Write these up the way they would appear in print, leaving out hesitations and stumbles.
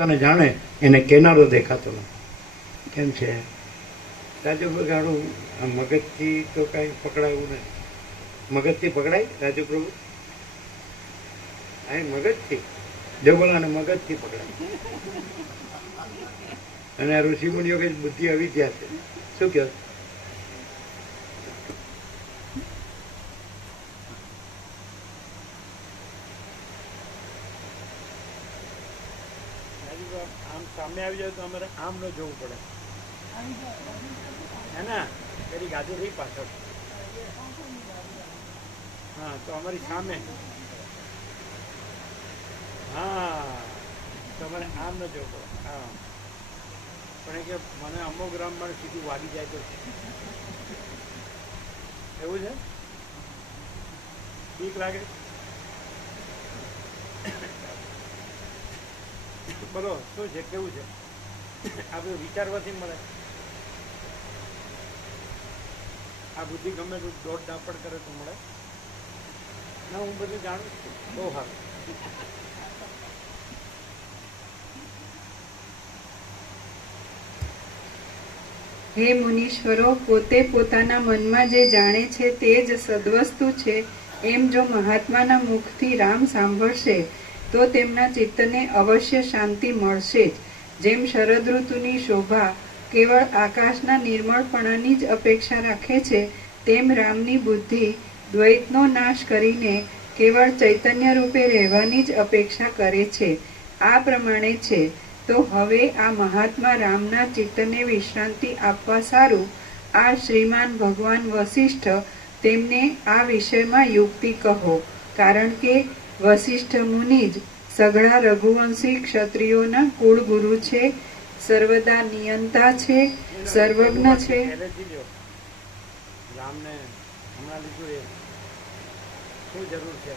તને જાણે એને કેનારો દેખાતો નથી. કેમ છે રાજુ ગાડું? મગજથી તો કાંઈ પકડાયું નથી. મગજથી પકડાય રાજુ પ્રભુ? હા, મગજથી દેવગોલાને મગજથી પકડાય. અને આ ઋષિમુનિઓ કે બુદ્ધિ આવી ગયા છે. શું કહો? આમ સામે આવી જાય તો અમારે આમ ન જોવું પડે, હે ને? પેલી ગાદી રહી પાછળ. હા, તો અમારી સામે. હા, તમારે આમ ન જોવું પડે. હા, પણ કે મને અમુક ગ્રામમાં સીધું વાગી જાય તો એવું છે. ઠીક લાગે. બોલો શું છે, કેવું છે? આ બધું વિચારવાથી મળે. આ બુદ્ધિ ગમે તો દોડ દાપડ કરે તો મળે ના. હું બધું જાણું છું. બહુ સારું. હે મુનીશ્વરો, પોતે પોતાના મનમાં જે જાણે છે તે જ સદવસ્તુ છે એમ જો મહાત્માના મુખથી રામ સાંભળશે તો તેમના ચિત્તને અવશ્ય શાંતિ મળશે જ. જેમ શરદ ઋતુની શોભા કેવળ આકાશના નિર્મળપણાની જ અપેક્ષા રાખે છે, તેમ રામની બુદ્ધિ દ્વૈતનો નાશ કરીને કેવળ ચૈતન્ય રૂપે રહેવાની જ અપેક્ષા કરે છે. આ પ્રમાણે છે. તો હવે આ મહાત્મા રામના ચિત્તને વિશ્રાંતિ આપવા સારું આ શ્રીમાન ભગવાન વસિષ્ઠ તેમને આ વિષયમાં યુક્તિ કહો. કારણ કે વસિષ્ઠ મુનિ જ સઘળા રઘુવંશી ક્ષત્રિયોના કુળગુરુ છે, સર્વદા નિયંતા છે, સર્વજ્ઞ છે. રામને હમણાં લીધું એ શું જરૂર છે?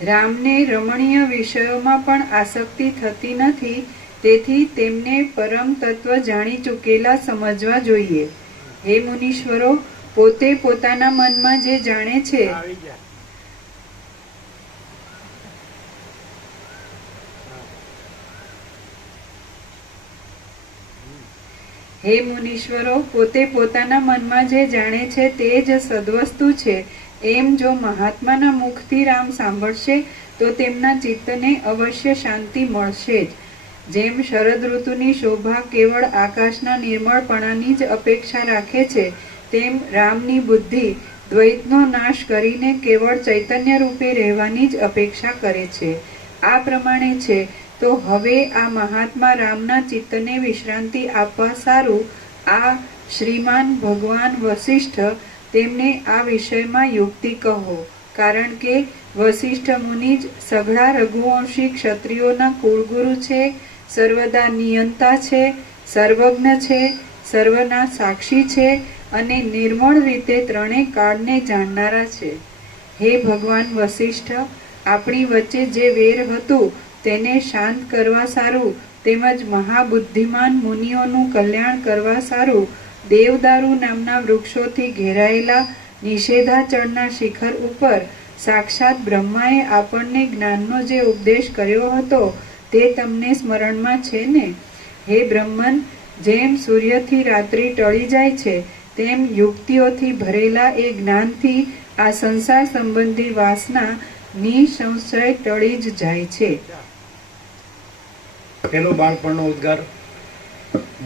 રામને રમણીય વિષયોમાં પણ આસક્તિ થતી નથી, તેથી તેમને પરમ તત્વ જાણી ચૂકેલા સમજવા જોઈએ. હે મુનીશ્વરો, પોતે પોતાના મનમાં જે જાણે છે હે મુનીશ્વરો, પોતે પોતાના મનમાં જે જાણે છે તે જ સદવસ્તુ છે એમ જો મહાત્માના મુખથી રામ સાંભળશે તો તેમના ચિત્તને અવશ્ય શાંતિ મળશે જ. જેમ શરદ ઋતુની શોભા કેવળ આકાશના નિર્મળપણાની જ અપેક્ષા રાખે છે, તેમ રામની બુદ્ધિ દ્વૈતનો નાશ કરીને કેવળ ચૈતન્ય રૂપે રહેવાની જ અપેક્ષા કરે છે. આ પ્રમાણે છે. તો હવે આ મહાત્મા રામના ચિત્તને વિશ્રાંતિ આપવા સારું આ શ્રીમાન ભગવાન વસિષ્ઠ તેમને આ વિષયમાં યુક્તિ કહો. કારણ કે વસિષ્ઠ મુનિ જ સઘળા રઘુવંશી ક્ષત્રિયોના કુળગુરુ છે, સર્વદા નિયંતા છે, સર્વજ્ઞ છે, સર્વના સાક્ષી છે અને નિર્મળ રીતે ત્રણેય કાળને જાણનારા છે. હે ભગવાન વસિષ્ઠ, આપણી વચ્ચે જે વેર હતું તેને શાંત કરવા સારું તેમજ મહાબુદ્ધિમાન મુનિઓનું કલ્યાણ કરવા સારું દેવદારુ નામના વૃક્ષોથી ઘેરાયેલા નિષેધાચળના શિખર ઉપર સાક્ષાત બ્રહ્માએ આપણને જ્ઞાનનો જે ઉપદેશ કર્યો હતો તે તમને સ્મરણમાં છે ને? હે બ્રહ્મન, જેમ સૂર્યથી રાત્રિ ટળી જાય છે તેમ યુક્તિઓથી ભરેલા એ જ્ઞાનથી આ સંસાર સંબંધી વાસના નિસંશય ટળી જ જાય છે. પેલો બાળપણનો ઉદ્ગાર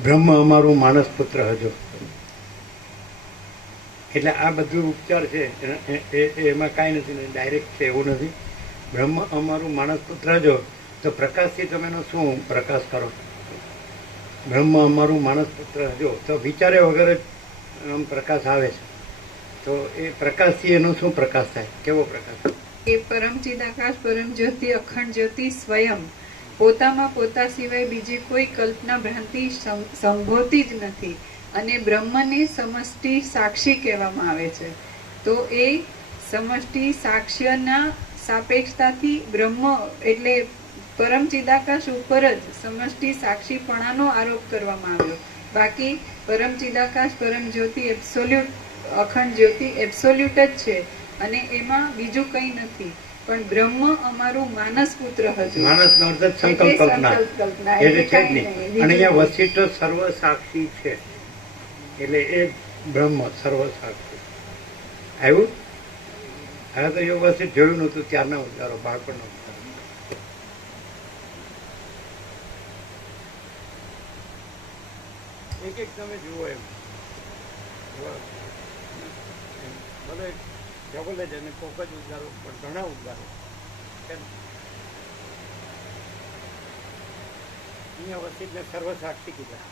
બ્રહ્મ અમારું માનસ પુત્ર હજો. એટલે આ બધું ઉપચાર છે એમાં કાંઈ નથી, ડાયરેક્ટ છે એવું નથી. બ્રહ્મ અમારું માનસ પુત્ર હજો તો પ્રકાશથી તમે એનો શું પ્રકાશ કરો? બ્રહ્મ અમારું માનસ પુત્ર હજો તો વિચારે વગર જ આમ પ્રકાશ આવે છે. તો એ પ્રકાશથી એનો શું પ્રકાશ થાય? કેવો પ્રકાશ? એ પરમ ચિદાકાશ પરમ જ્યોતિ અખંડ જ્યોતિ સ્વયં પોતામાં પોતા સિવાય બીજી કોઈ કલ્પના ભ્રાંતિ સંભોતી જ નથી અને બ્રહ્મને સમષ્ટિ સાક્ષી કહેવામાં આવે છે. તો એ સમષ્ટિ સાક્ષ્યના સાપેક્ષતાથી બ્રહ્મ એટલે પરમ ચિદાકાશ ઉપર જ સમષ્ટિ સાક્ષીપણાનો આરોપ કરવામાં આવ્યો. બાકી પરમ ચિદાકાશ પરમ જ્યોતિ એબ્સોલ્યુટ અખંડ જ્યોતિ એબ્સોલ્યુટ જ છે અને એમાં બીજું કંઈ નથી. પણ બ્રહ્મ અમારું માનસ પુત્ર હજુ. માનસનો અર્થ જ સંકલ્પ એટલે કલ્પના, સંકલ્પ કલ્પના, એટલે છે જ કાંઈ નહીં. નહીં, અને અહીંયા બીજું વશિષ્ઠ સર્વ સાક્ષી છે, એટલે એ બ્રહ્મ સર્વ સાક્ષી આવ્યું. હવે તો એવું વશિષ્ઠ જોયું નહોતું ત્યારના ઉદ્ગારો, બાળપણનો ઉદ્ગારો. એક એક તમે જુઓ એમ ભલે જગલે જ અને કોક જ ઉદ્ગારો, પણ ઘણા ઉદ્ગારો કેમ અહીંયા વશિષ્ઠને સર્વ સાક્ષી કીધા.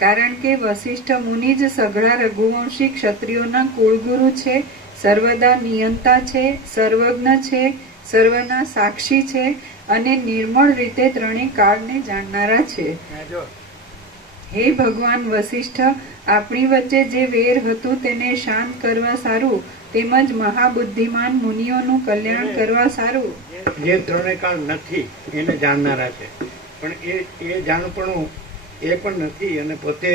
કારણ કે વશિષ્ઠ મુનિ જ સઘળા રઘુવંશી ક્ષત્રિયોના કુળગુરુ છે, સર્વદા નિયંતા છે, સર્વજ્ઞ છે, સર્વના સાક્ષી છે અને નિર્મળ રીતે ત્રણેય કાળને જાણનારા છે. જો હે ભગવાન વશિષ્ઠ, આપણી વચ્ચે જે વેર હતું તેને શાંત કરવા સારું, તેમજ મહાબુદ્ધિમાન મુનિઓનું કલ્યાણ કરવા સારું. જે ત્રણેય કાળ નથી એને જાણનારા છે, પણ એ જાણપણું એ પણ નથી. અને પોતે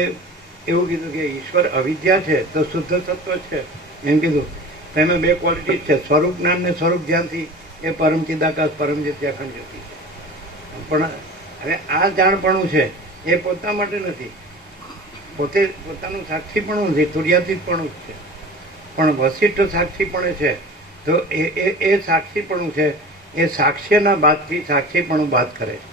એવું કીધું કે ઈશ્વર અવિદ્યા છે તો શુદ્ધ તત્વ છે એમ કીધું. તો એમાં બે ક્વોલિટી છે, સ્વરૂપ જ્ઞાન ને સ્વરૂપ ધ્યાનથી એ પરમ ચિદાકાશ પરમ જ્યોતિ અખંડ જ્યોતિ છે. પણ હવે આ જાણપણું છે એ પોતા માટે નથી, પોતે પોતાનું સાક્ષીપણું નથી, તુર્યાતીતપણું જ છે. પણ વશિષ્ઠ સાક્ષીપણે છે, તો એ સાક્ષીપણું છે એ સાક્ષ્યના બાદથી સાક્ષીપણું બાદ કરે છે.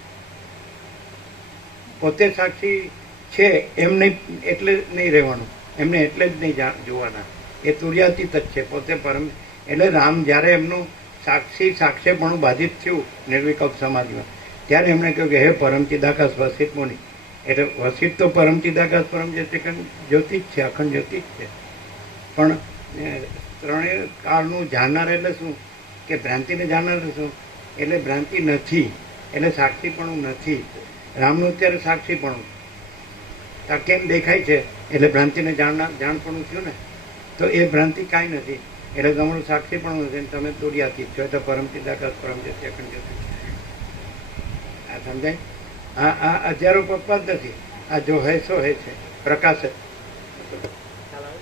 પોતે સાક્ષી છે એમ નહીં એટલે જ નહીં રહેવાનું, એમને એટલે જ નહીં જોવાના, એ તુર્યાતીત જ છે પોતે પરમ. એટલે રામ જ્યારે એમનું સાક્ષ્યપણું બાધિત થયું નિર્વિકલ્પ સમાધિમાં, ત્યારે એમણે કહ્યું કે હે પરમ ચિદાકાશ વશિષ્ઠ મુનિ. એટલે વશિષ્ઠ તો પરમ ચિદાકાશ પરમ જ્યોતિ જ છે, અખંડ જ્યોતિ જ છે. પણ ત્રણેય કાળનું જાણનાર એટલે શું કે ભ્રાંતિને જાણનાર શું, એટલે ભ્રાંતિ નથી, એટલે સાક્ષીપણું નથી. રામનું અત્યારે સાક્ષીપણું આ કેમ દેખાય છે, એટલે ભ્રાંતિને જાણપણું થયું ને, તો એ ભ્રાંતિ કાંઈ નથી, એટલે તમારું સાક્ષીપણું નથી. તમે તુર્યાતીત છો, એટલે પરમ ચિદાકાશ પરમ જ્યોતિ અખંડ જ્યોતિ. આ સમજાય? આ હજારો પપ્પા જ નથી, આ જો હે સો હે છે, પ્રકાશ જ. ખ્યાલ આવે?